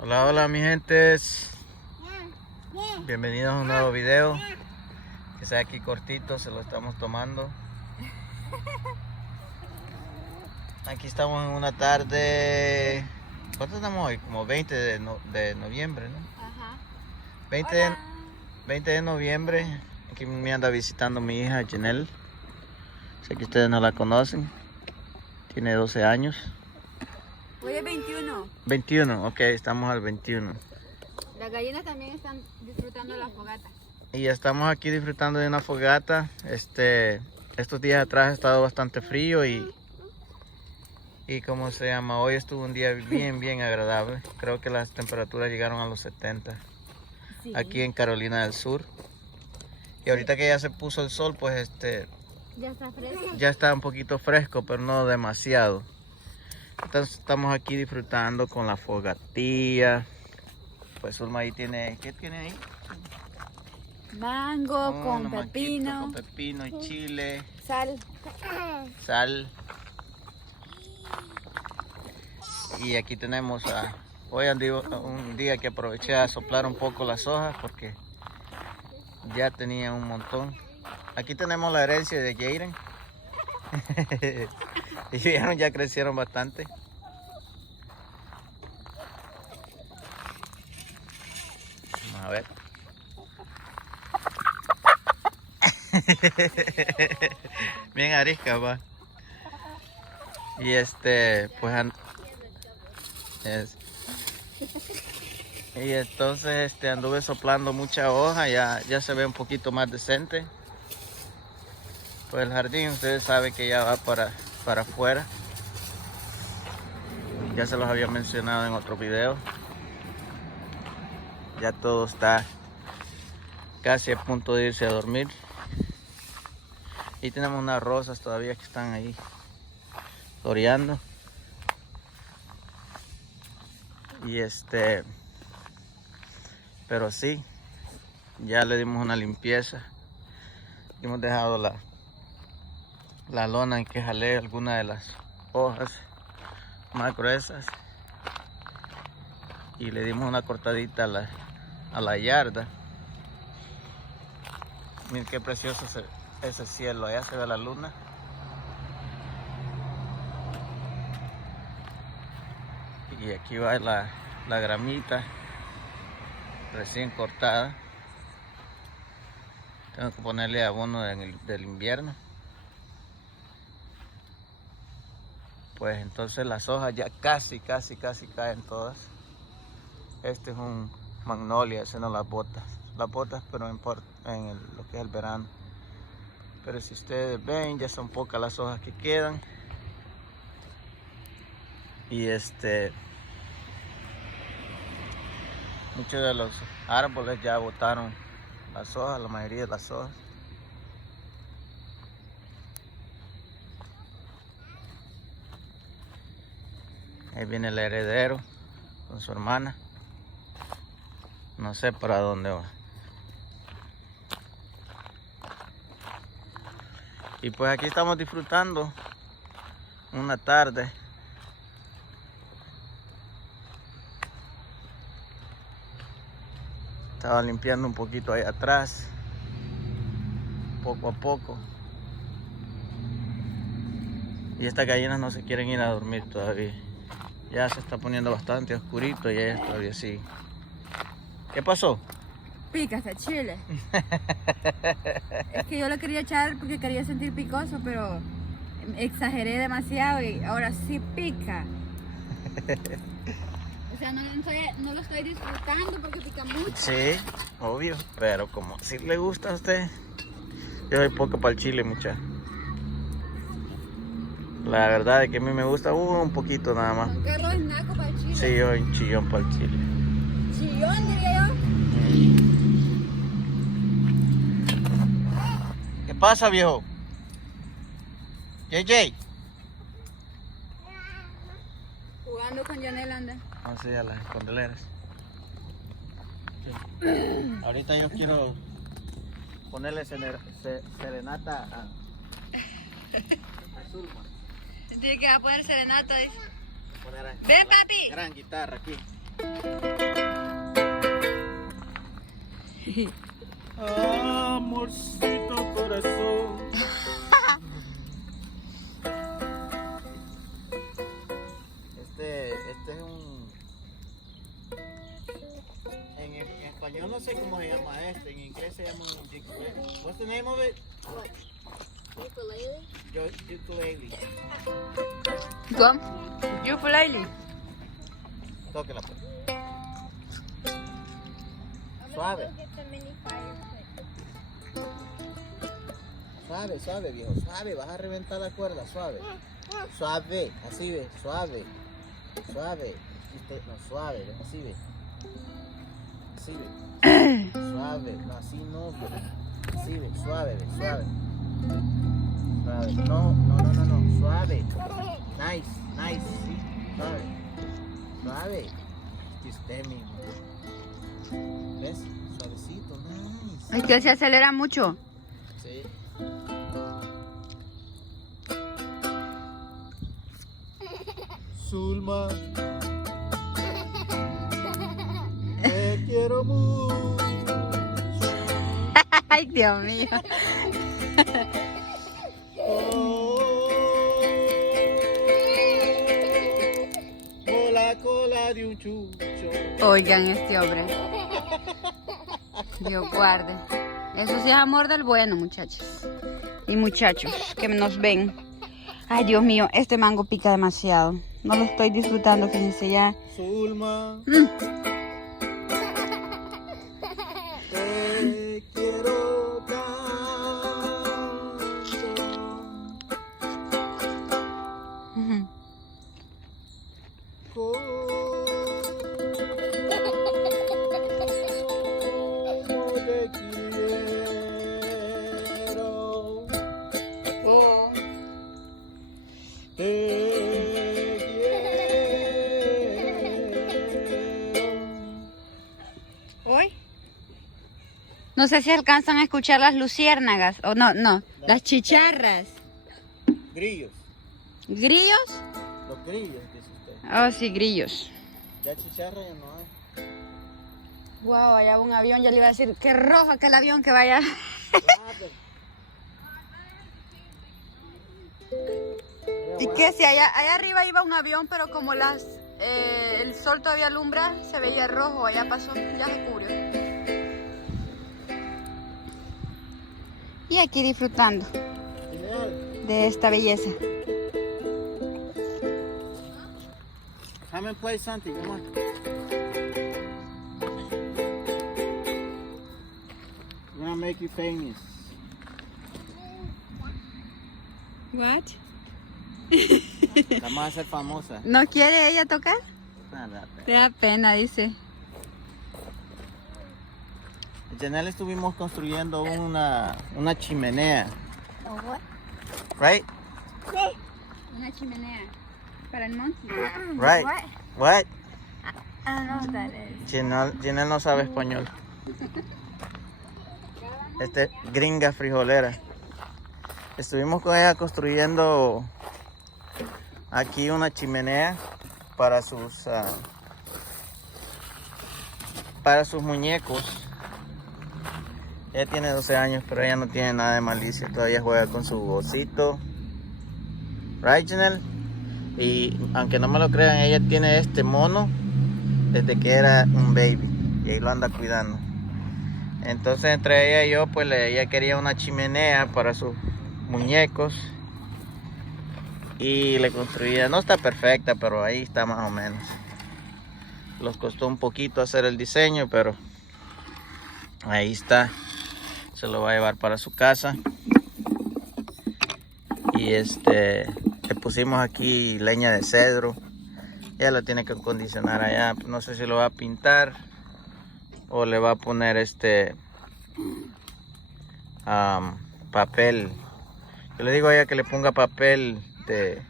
Hola, hola mi gentes, bienvenidos a un nuevo video, que sea aquí cortito, se lo estamos tomando. Aquí estamos en una tarde, ¿cuánto estamos hoy? Como 20 de noviembre, ¿no? Ajá. 20 de noviembre, aquí me anda visitando mi hija Janelle, sé que ustedes no la conocen, tiene 12 años. Hoy es 21. 21, ok, estamos al 21. Las gallinas también están disfrutando la fogata. Y ya estamos aquí disfrutando de una fogata. Estos días atrás ha estado bastante frío y ¿cómo se llama? Hoy estuvo un día bien agradable. Creo que las temperaturas llegaron a los 70 Sí. aquí en Carolina del Sur. Y ahorita que ya se puso el sol, pues Ya está fresco. ya está un poquito fresco, pero no demasiado. Entonces estamos aquí disfrutando con la fogatilla. Pues Zulma ahí tiene, ¿qué tiene ahí? Mango con Unos manguitos pepino, con pepino y chile, sal. sal. Y aquí tenemos hoy un día que aproveché a soplar un poco las hojas porque ya tenía un montón. Aquí tenemos la herencia de Jaden. Y vieron, ya crecieron bastante. Vamos a ver. Bien arisca, va. Y pues y entonces anduve soplando mucha hoja, ya se ve un poquito más decente. Pues el jardín, ustedes saben que ya va para afuera. Ya se los había mencionado en otro video. Ya todo está casi a punto de irse a dormir. Y tenemos unas rosas todavía que están ahí floreando. Y pero sí, ya le dimos una limpieza. Hemos dejado la lona en que jalé algunas de las hojas más gruesas. Y le dimos una cortadita a la yarda. Miren qué precioso ese cielo, allá se ve la luna. Y aquí va la gramita recién cortada. Tengo que ponerle abono del invierno. Pues entonces las hojas ya casi caen todas. Este es un magnolia, ese no las botas. Las botas, pero en lo que es el verano. Pero si ustedes ven, ya son pocas las hojas que quedan. Y muchos de los árboles ya botaron las hojas, la mayoría de las hojas. Ahí viene el heredero con su hermana. No sé para dónde va. Y pues aquí estamos disfrutando una tarde. Estaba limpiando un poquito ahí atrás, poco a poco. Y estas gallinas no se quieren ir a dormir todavía. Ya se está poniendo bastante oscurito y ellas todavía sí. ¿Qué pasó? Pica este chile. Es que yo le quería echar porque quería sentir picoso, pero exageré demasiado y ahora sí pica. O sea, no lo estoy disfrutando porque pica mucho. Sí, obvio. Pero como si le gusta a usted. Yo soy poco para el chile, muchacho. La verdad es que a mí me gusta un poquito nada más. Juan Carlos es naco para el chile. Sí, yo soy chillón para el chile. Chillón, diría yo. ¿Qué pasa, viejo? JJ. Jugando con Janelle anda. Vamos a ir a las escondeleras. Ahorita yo quiero ponerle serenata a Zulma. Tiene que poner serenata. Poner Ven, papi. gran guitarra aquí. Amorcito corazón. Este es un... En español no sé cómo se llama este, en inglés se llama un ukulele. What's the name of it? Ukulele? Ukulele. ¿Cómo? Ukulele. Tóquela pues. Suave. Go get the mini fire pit. Suave, suave, viejo, suave, vas a reventar la cuerda, suave. Suave, así ve, suave. Suave. No, suave, así ve. Así ve. Suave, no, así no, ve. Así ve, suave, ve, suave. Suave, no, suave. Nice, sí, suave. Suave. Que usted mismo. ¿Ves? Suavecito, nice. Es que se acelera mucho. Sí. Zulma, te quiero mucho. Ay, Dios mío. Con la cola de un chucho. Oigan este hombre. Dios guarde. Eso sí es amor del bueno, muchachos. Y muchachos que nos ven. Ay, Dios mío, este mango pica demasiado. No lo estoy disfrutando, fíjense ya. Zulma, te quiero tanto. Ujú. Como te quiero. Oh. Te ¿Hoy? No sé si alcanzan a escuchar las luciérnagas. O no, las chicharras. Grillos. ¿Grillos? Los grillos, dice usted. Oh, sí, grillos. Ya chicharra ya no hay. Wow, allá va un avión. Ya le iba a decir, qué rojo aquel avión que vaya. Y que si allá arriba iba un avión, pero como el sol todavía alumbra, se veía rojo. Allá pasó, ya se cubrió. Y aquí disfrutando de esta belleza. Come and play something, come on. We're gonna make you famous. What? Vamos a ser famosa. ¿No quiere ella tocar? Nada. Te da pena, dice. Janelle estuvimos construyendo una chimenea. What? Right? Una chimenea para el monkey. Right. What? What? I don't know what that is. Janelle no sabe español. Gringa frijolera. Estuvimos con ella construyendo aquí una chimenea para sus muñecos. Ella tiene 12 años, pero ella no tiene nada de malicia. Todavía juega con su osito. Right, Janelle? Y aunque no me lo crean, ella tiene este mono desde que era un baby. Y ahí lo anda cuidando. Entonces entre ella y yo, pues ella quería una chimenea para sus muñecos. Y le construía, no está perfecta, pero ahí está más o menos. Los costó un poquito hacer el diseño, pero ahí está. Se lo va a llevar para su casa. Y le pusimos aquí leña de cedro. Ella lo tiene que acondicionar allá. No sé si lo va a pintar o le va a poner papel. Yo le digo a ella que le ponga papel de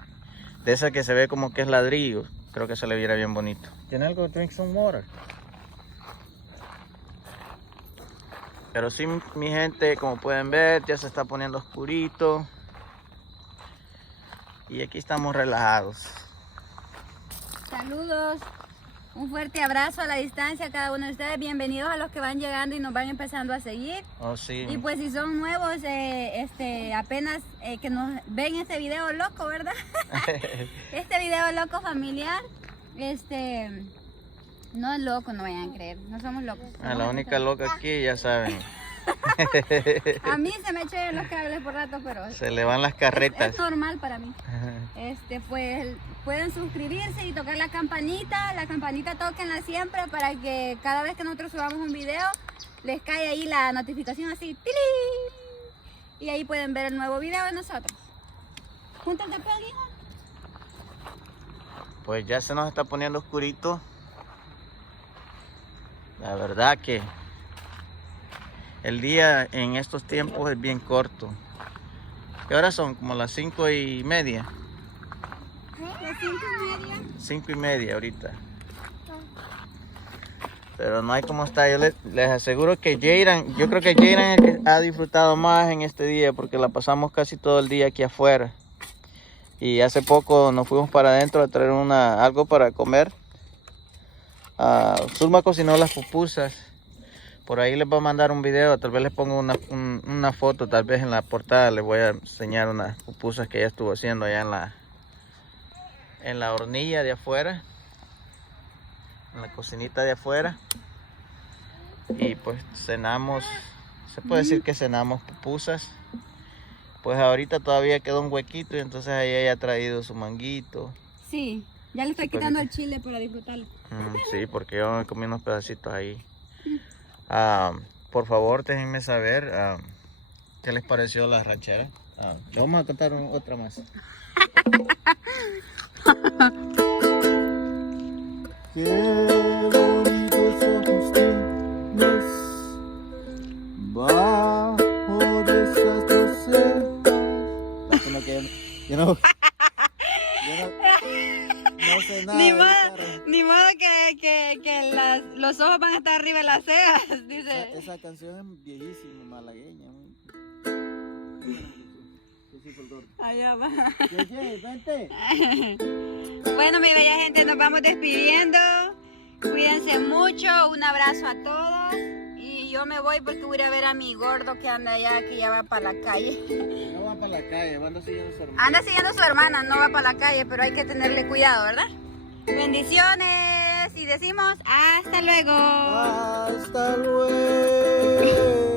esa que se ve como que es ladrillo. Creo que se le viera bien bonito. Janelle, go drink some water. Pero sí, mi gente, como pueden ver, ya se está poniendo oscurito. Y aquí estamos relajados. Saludos. Un fuerte abrazo a la distancia a cada uno de ustedes. Bienvenidos a los que van llegando y nos van empezando a seguir. Oh, sí. Y pues si son nuevos, apenas que nos ven este video loco, ¿verdad? Este video loco familiar, no es loco, no vayan a creer, no somos locos. La única loca aquí, ya saben. A mí se me echan los cables por rato, pero se le van las carretas. es normal para mí. Pues pueden suscribirse y tocar la campanita tóquenla siempre para que cada vez que nosotros subamos un video les cae ahí la notificación así, ¡tili! Y ahí pueden ver el nuevo video de nosotros. Júntate, pues, hija. Pues ya se nos está poniendo oscurito. La verdad que el día en estos tiempos es bien corto. ¿Qué horas son? Como las 5:30. Las 5:30. 5:30 ahorita. Pero no hay como está. Yo les aseguro que Jayran, yo creo que Jayran es el que ha disfrutado más en este día porque la pasamos casi todo el día aquí afuera. Y hace poco nos fuimos para adentro a traer algo para comer. Zulma cocinó las pupusas. Por ahí les voy a mandar un video, tal vez les pongo una foto, tal vez en la portada les voy a enseñar unas pupusas que ella estuvo haciendo allá en la hornilla de afuera, en la cocinita de afuera. Y pues cenamos, se puede decir que cenamos pupusas. Pues ahorita todavía quedó un huequito y entonces ahí ella ha traído su manguito. Sí, ya le estoy quitando el chile para disfrutarlo. Sí, porque yo me comí unos pedacitos ahí. Por favor, déjenme saber qué les pareció la ranchera. Vamos a contar otra más. Qué bonitos son ustedes bajo de esas dos cejas. Yo no sé nada. Ni modo que los ojos van a estar arriba de las cejas, dice. Esa canción es viejísima, malagueña. Allá va. Vente. Bueno, mi bella gente, nos vamos despidiendo. Cuídense mucho, un abrazo a todos. Y yo me voy porque voy a ir a ver a mi gordo que anda allá, que ya va para la calle. No va para la calle, anda siguiendo a su hermana. Anda siguiendo a su hermana, no va para la calle, pero hay que tenerle cuidado, ¿verdad? Bendiciones y decimos hasta luego. Hasta luego.